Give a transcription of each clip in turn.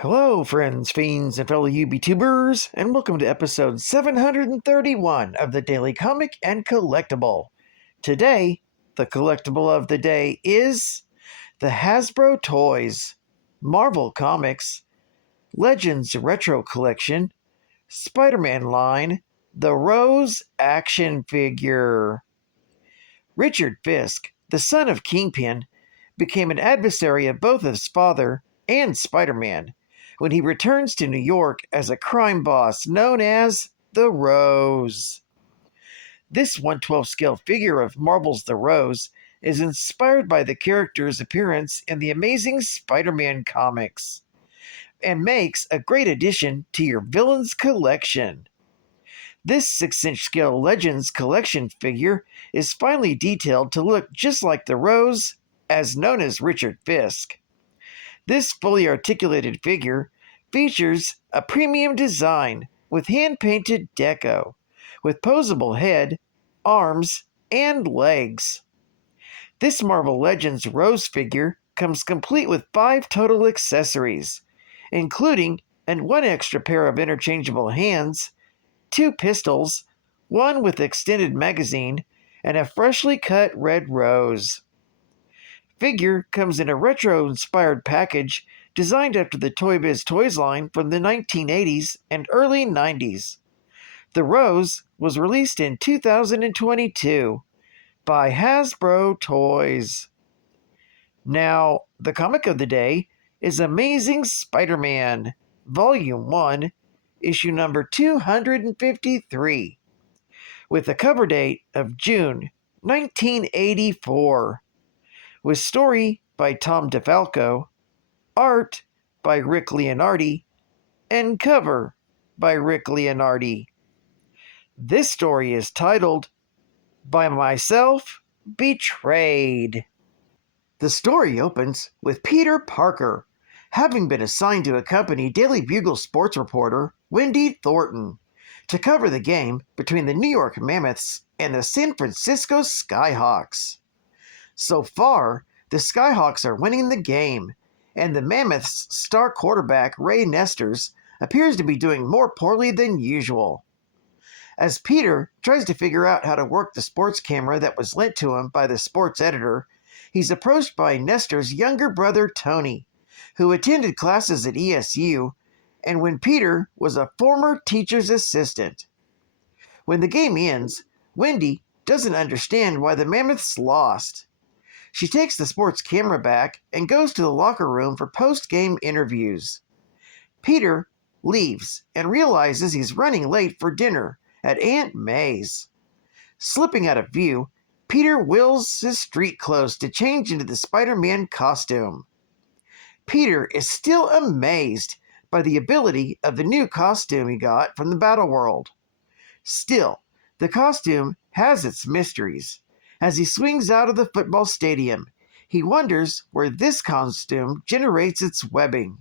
Hello, friends, fiends, and fellow UBTubers, and welcome to episode 731 of the Daily Comic and Collectible. Today, the collectible of the day is the Hasbro Toys, Marvel Comics, Legends Retro Collection, Spider-Man line, the Rose action figure. Richard Fisk, the son of Kingpin, became an adversary of both his father and Spider-Man when he returns to New York as a crime boss known as the Rose. This 1/12 scale figure of Marvel's The Rose is inspired by the character's appearance in the Amazing Spider-Man comics and makes a great addition to your villains collection. This 6-inch scale Legends collection figure is finely detailed to look just like the Rose, as known as Richard Fisk. This fully articulated figure features a premium design with hand-painted deco, with posable head, arms, and legs. This Marvel Legends Rose figure comes complete with 5 total accessories, including one extra pair of interchangeable hands, 2 pistols, 1 with extended magazine, and a freshly cut red rose. Figure comes in a retro-inspired package designed after the Toy Biz Toys line from the 1980s and early 90s. The Rose was released in 2022 by Hasbro Toys. Now, the comic of the day is Amazing Spider-Man, Volume 1, issue number 253, with a cover date of June 1984. With story by Tom DeFalco, art by Rick Leonardi, and cover by Rick Leonardi. This story is titled, By Myself Betrayed. The story opens with Peter Parker having been assigned to accompany Daily Bugle sports reporter Wendy Thornton to cover the game between the New York Mammoths and the San Francisco Skyhawks. So far, the Skyhawks are winning the game, and the Mammoths' star quarterback Ray Nesters appears to be doing more poorly than usual. As Peter tries to figure out how to work the sports camera that was lent to him by the sports editor, he's approached by Nesters' younger brother Tony, who attended classes at ESU, and when Peter was a former teacher's assistant. When the game ends, Wendy doesn't understand why the Mammoths lost. She takes the sports camera back and goes to the locker room for post-game interviews. Peter leaves and realizes he's running late for dinner at Aunt May's. Slipping out of view, Peter wills his street clothes to change into the Spider-Man costume. Peter is still amazed by the ability of the new costume he got from the Battle World. Still, the costume has its mysteries. As he swings out of the football stadium, he wonders where this costume generates its webbing.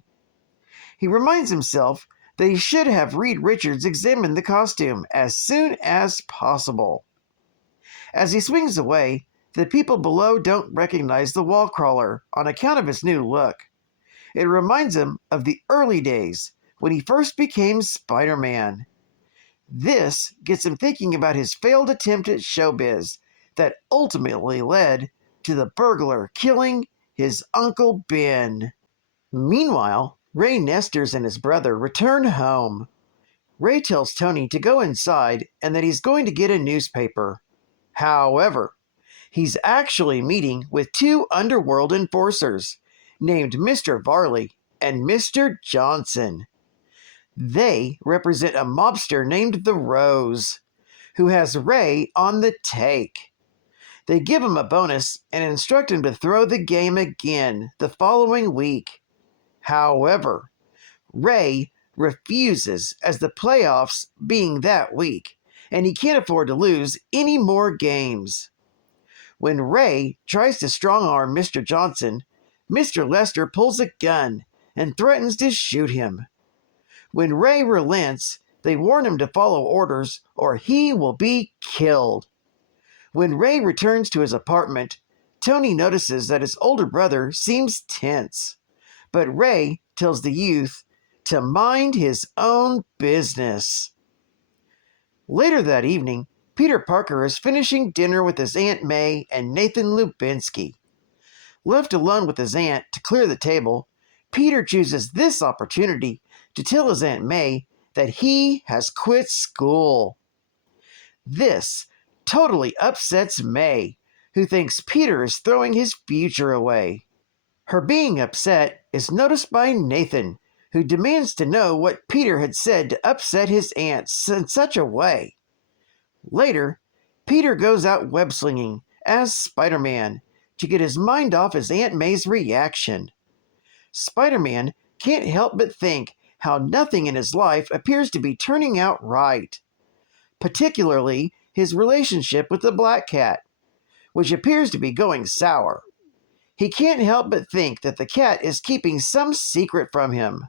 He reminds himself that he should have Reed Richards examine the costume as soon as possible. As he swings away, the people below don't recognize the wall crawler on account of his new look. It reminds him of the early days when he first became Spider-Man. This gets him thinking about his failed attempt at showbiz that ultimately led to the burglar killing his Uncle Ben. Meanwhile, Ray Nesters and his brother return home. Ray tells Tony to go inside and that he's going to get a newspaper. However, he's actually meeting with 2 underworld enforcers named Mr. Varley and Mr. Johnson. They represent a mobster named the Rose, who has Ray on the take. They give him a bonus and instruct him to throw the game again the following week. However, Ray refuses, as the playoffs being that week, and he can't afford to lose any more games. When Ray tries to strong-arm Mr. Johnson, Mr. Lester pulls a gun and threatens to shoot him. When Ray relents, they warn him to follow orders or he will be killed. When Ray returns to his apartment, Tony notices that his older brother seems tense, but Ray tells the youth to mind his own business. Later that evening, Peter Parker is finishing dinner with his Aunt May and Nathan Lubinsky. Left alone with his aunt to clear the table, Peter chooses this opportunity to tell his Aunt May that he has quit school. This totally upsets May, who thinks Peter is throwing his future away. Her being upset is noticed by Nathan, who demands to know what Peter had said to upset his aunt in such a way. Later, Peter goes out web-slinging as Spider-Man to get his mind off his Aunt May's reaction. Spider-Man can't help but think how nothing in his life appears to be turning out right, particularly his relationship with the Black Cat, which appears to be going sour. He can't help but think that the cat is keeping some secret from him.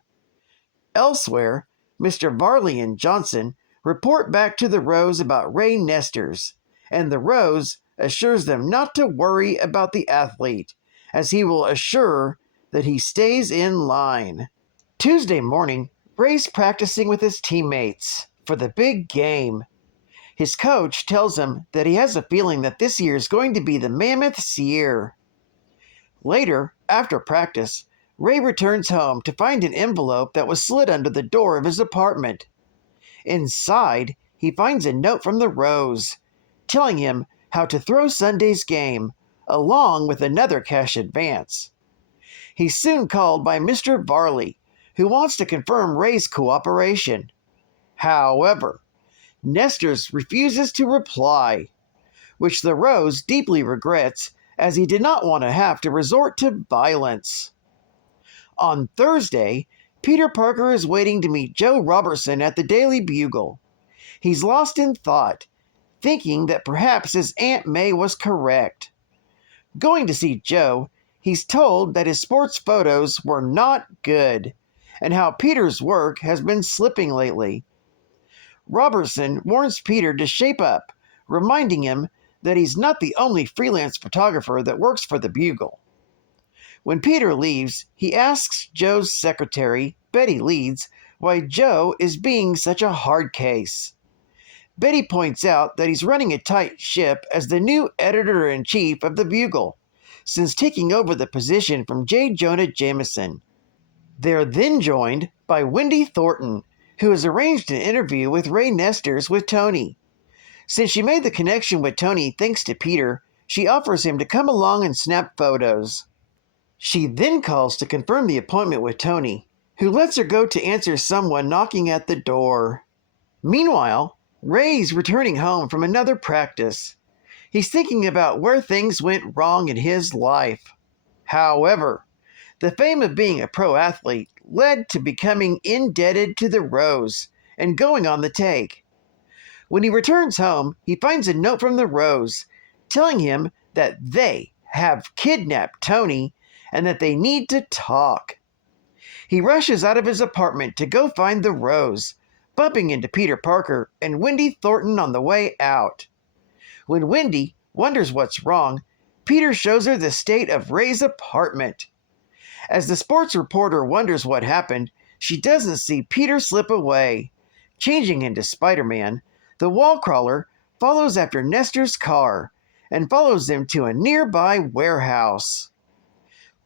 Elsewhere, Mr. Varley and Johnson report back to the Rose about Ray Nesters, and the Rose assures them not to worry about the athlete, as he will assure that he stays in line. Tuesday morning, Ray's practicing with his teammates for the big game. His coach tells him that he has a feeling that this year is going to be the Mammoth's year. Later, after practice, Ray returns home to find an envelope that was slid under the door of his apartment. Inside, he finds a note from the Rose, telling him how to throw Sunday's game, along with another cash advance. He's soon called by Mr. Varley, who wants to confirm Ray's cooperation. However, Nesters refuses to reply, which the Rose deeply regrets, as he did not want to have to resort to violence. On Thursday, Peter Parker is waiting to meet Joe Robertson at the Daily Bugle. He's lost in thought, thinking that perhaps his Aunt May was correct. Going to see Joe, he's told that his sports photos were not good, and how Peter's work has been slipping lately. Robertson warns Peter to shape up, reminding him that he's not the only freelance photographer that works for the Bugle. When Peter leaves, he asks Joe's secretary, Betty Leeds, why Joe is being such a hard case. Betty points out that he's running a tight ship as the new editor-in-chief of the Bugle, since taking over the position from J. Jonah Jameson. They're then joined by Wendy Thornton, who has arranged an interview with Ray Nesters with Tony. Since she made the connection with Tony thanks to Peter, she offers him to come along and snap photos. She then calls to confirm the appointment with Tony, who lets her go to answer someone knocking at the door. Meanwhile, Ray's returning home from another practice. He's thinking about where things went wrong in his life. However, the fame of being a pro athlete led to becoming indebted to the Rose and going on the take. When he returns home, he finds a note from the Rose telling him that they have kidnapped Tony and that they need to talk. He rushes out of his apartment to go find the Rose, bumping into Peter Parker and Wendy Thornton on the way out. When Wendy wonders what's wrong, Peter shows her the state of Ray's apartment. As the sports reporter wonders what happened, she doesn't see Peter slip away. Changing into Spider-Man, the wall crawler follows after Nestor's car and follows him to a nearby warehouse.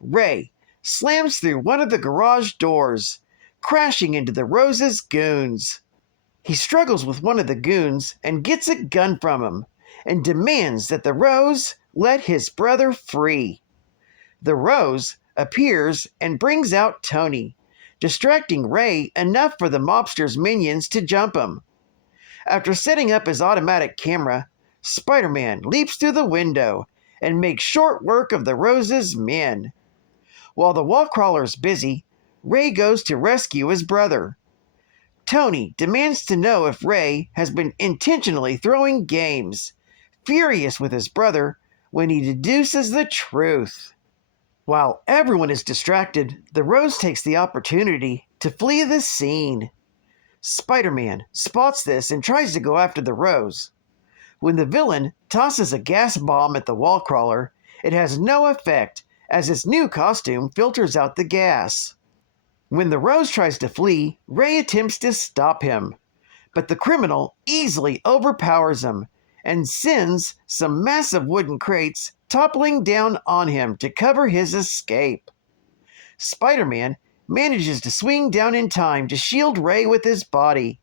Ray slams through one of the garage doors, crashing into the Rose's goons. He struggles with one of the goons and gets a gun from him, and demands that the Rose let his brother free. The Rose appears and brings out Tony, distracting Ray enough for the mobster's minions to jump him. After setting up his automatic camera, Spider-Man leaps through the window and makes short work of the Rose's men. While the wall crawler's busy, Ray goes to rescue his brother. Tony demands to know if Ray has been intentionally throwing games, furious with his brother when he deduces the truth. While everyone is distracted, the Rose takes the opportunity to flee the scene. Spider-Man spots this and tries to go after the Rose. When the villain tosses a gas bomb at the wall crawler, it has no effect as its new costume filters out the gas. When the Rose tries to flee, Ray attempts to stop him, but the criminal easily overpowers him and sends some massive wooden crates toppling down on him to cover his escape. Spider-Man manages to swing down in time to shield Ray with his body,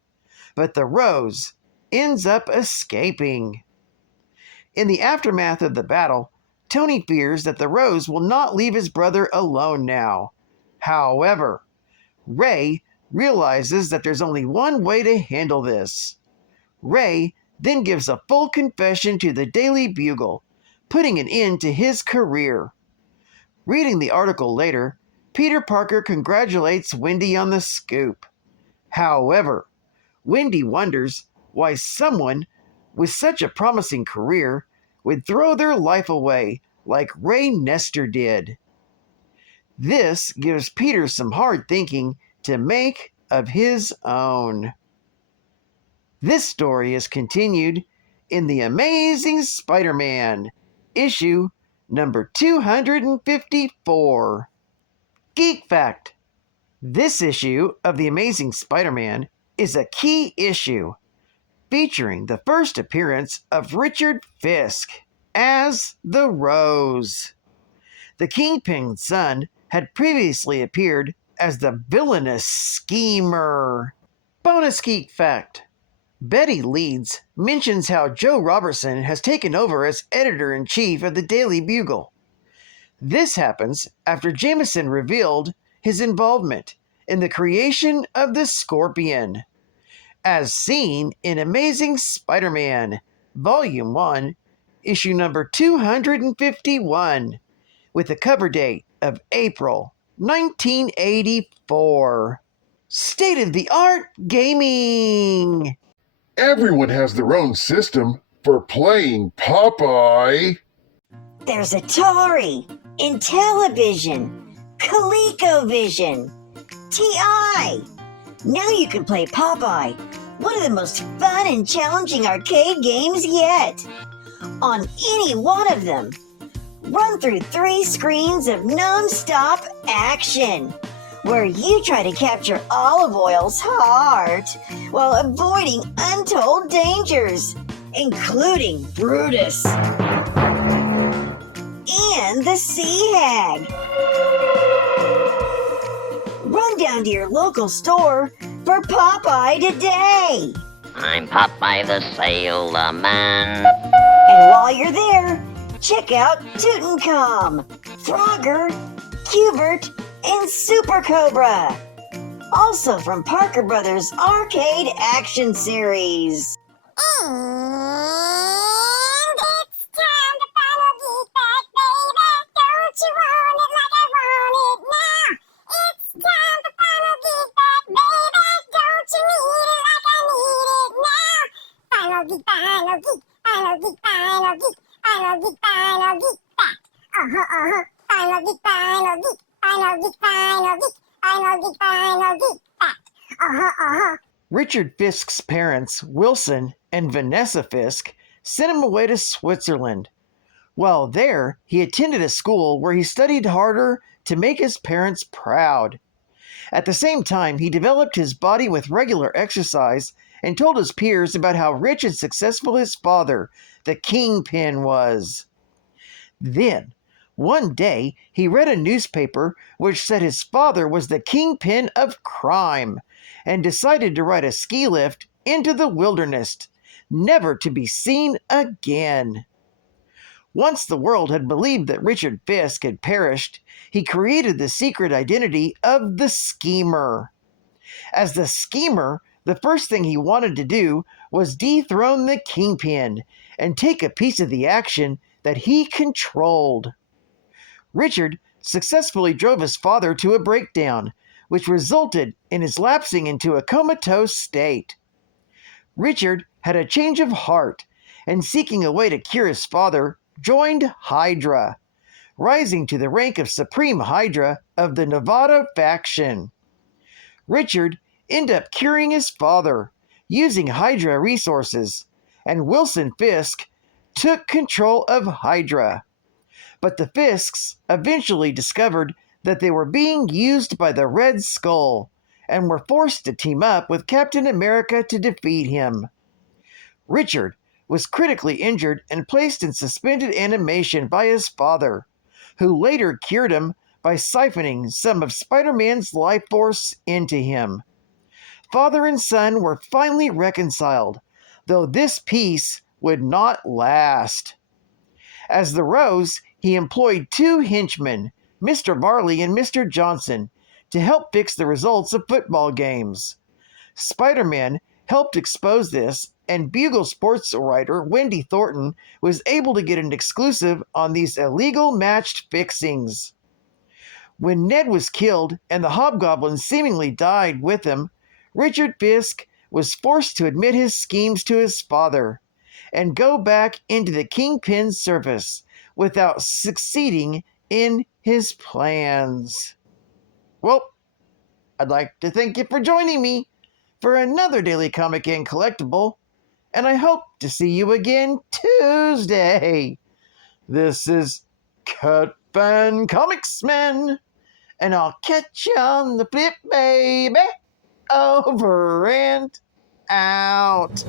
but the Rose ends up escaping. In the aftermath of the battle, Tony fears that the Rose will not leave his brother alone now. However, Ray realizes that there's only one way to handle this. Ray then gives a full confession to the Daily Bugle, putting an end to his career. Reading the article later, Peter Parker congratulates Wendy on the scoop. However, Wendy wonders why someone with such a promising career would throw their life away like Ray Nestor did. This gives Peter some hard thinking to make of his own. This story is continued in The Amazing Spider-Man, issue number 254. Geek Fact: this issue of The Amazing Spider-Man is a key issue, featuring the first appearance of Richard Fisk as the Rose. The Kingpin's son had previously appeared as the villainous schemer. Bonus Geek Fact: Betty Leeds mentions how Joe Robertson has taken over as editor-in-chief of the Daily Bugle. This happens after Jameson revealed his involvement in the creation of the Scorpion, as seen in Amazing Spider-Man, Volume 1, issue number 251, with a cover date of April 1984. State-of-the-art gaming! Everyone has their own system for playing Popeye. There's Atari, Intellivision, ColecoVision, TI. Now you can play Popeye, one of the most fun and challenging arcade games yet. On any one of them, run through 3 screens of non-stop action, where you try to capture Olive Oil's heart while avoiding untold dangers, including Brutus and the Sea Hag. Run down to your local store for Popeye today. I'm Popeye the Sailor Man. And while you're there, check out Tutankhamun, Frogger, Cubert, and Super Cobra. Also from Parker Brothers Arcade Action Series. And it's time to follow Geek Back, baby. Don't you want it like I want it now? It's time to follow Geek Back, baby. Don't you need it like I need it now? Follow Geek, follow Geek, follow Geek, follow Geek, follow Geek, follow Geek Back. Follow Geek, follow Geek, follow Geek, follow Geek, follow Geek, follow Geek Back. Richard Fisk's parents, Wilson and Vanessa Fisk, sent him away to Switzerland. While there, he attended a school where he studied harder to make his parents proud. At the same time, he developed his body with regular exercise and told his peers about how rich and successful his father, the Kingpin, was. Then, one day, he read a newspaper which said his father was the Kingpin of crime, and decided to ride a ski lift into the wilderness, never to be seen again. Once the world had believed that Richard Fisk had perished, he created the secret identity of the Schemer. As the Schemer, the first thing he wanted to do was dethrone the Kingpin and take a piece of the action that he controlled. Richard successfully drove his father to a breakdown, which resulted in his lapsing into a comatose state. Richard had a change of heart, and seeking a way to cure his father, joined Hydra, rising to the rank of Supreme Hydra of the Nevada faction. Richard ended up curing his father, using Hydra resources, and Wilson Fisk took control of Hydra. But the Fisks eventually discovered that they were being used by the Red Skull and were forced to team up with Captain America to defeat him. Richard was critically injured and placed in suspended animation by his father, who later cured him by siphoning some of Spider-Man's life force into him. Father and son were finally reconciled, though this peace would not last. As the Rose, he employed 2 henchmen, Mr. Varley and Mr. Johnson, to help fix the results of football games. Spider-Man helped expose this, and Bugle sports writer Wendy Thornton was able to get an exclusive on these illegal matched fixings. When Ned was killed and the Hobgoblin seemingly died with him, Richard Fisk was forced to admit his schemes to his father and go back into the Kingpin's service without succeeding in his plans. Well, I'd like to thank you for joining me for another Daily Comic and Collectible, and I hope to see you again Tuesday. This is Cut Fan Comics Man, and I'll catch you on the flip, baby. Over and out.